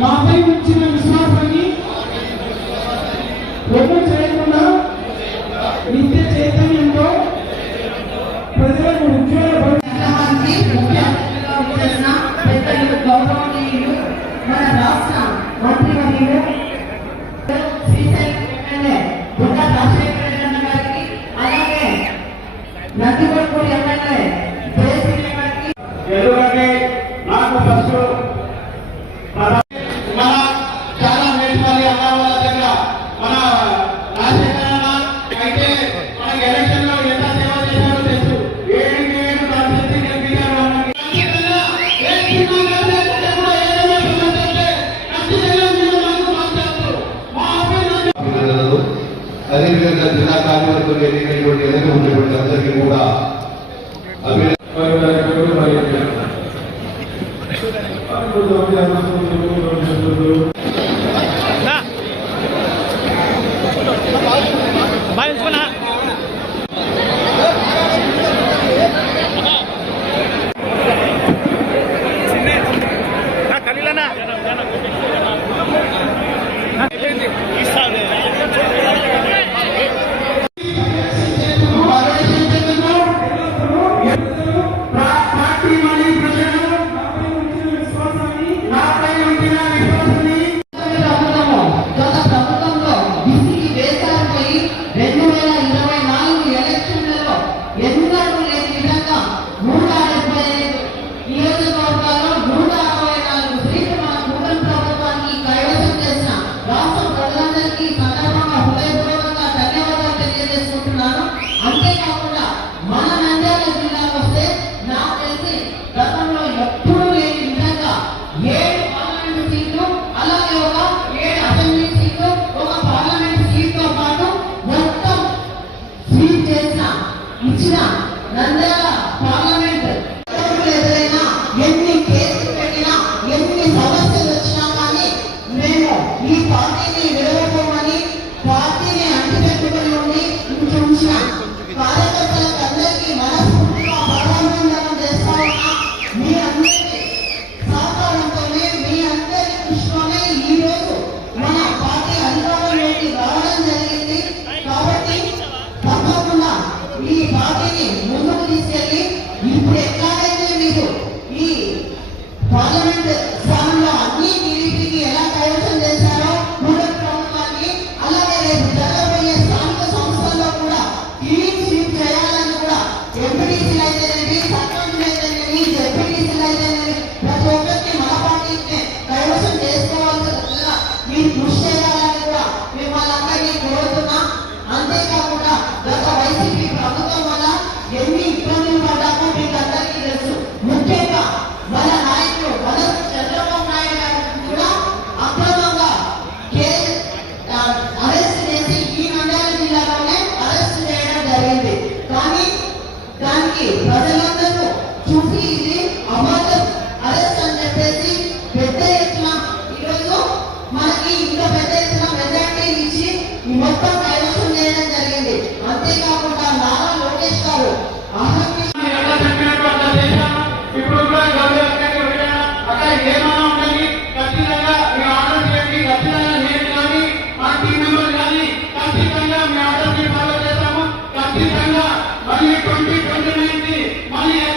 మాపై వచ్చిన విశ్వాసాన్ని రొమ్ము చేయకుండా నిత్య చైతన్యంతో ప్రజలకు ఉద్యోగ గౌరవనీయులు మన రాష్ట్ర మంత్రివర్యులు శ్రీశైలం ఎమ్మెల్యే గుండా గారికి అలాగే నందిగొండ అదేవిధంగా జిల్లా కార్యవర్గం ఎన్నికైనటువంటి ఎదురు ఉన్నటువంటి అందరికీ కూడా అభినందన చేసిన ఇచ్చిన నంద్యాల money.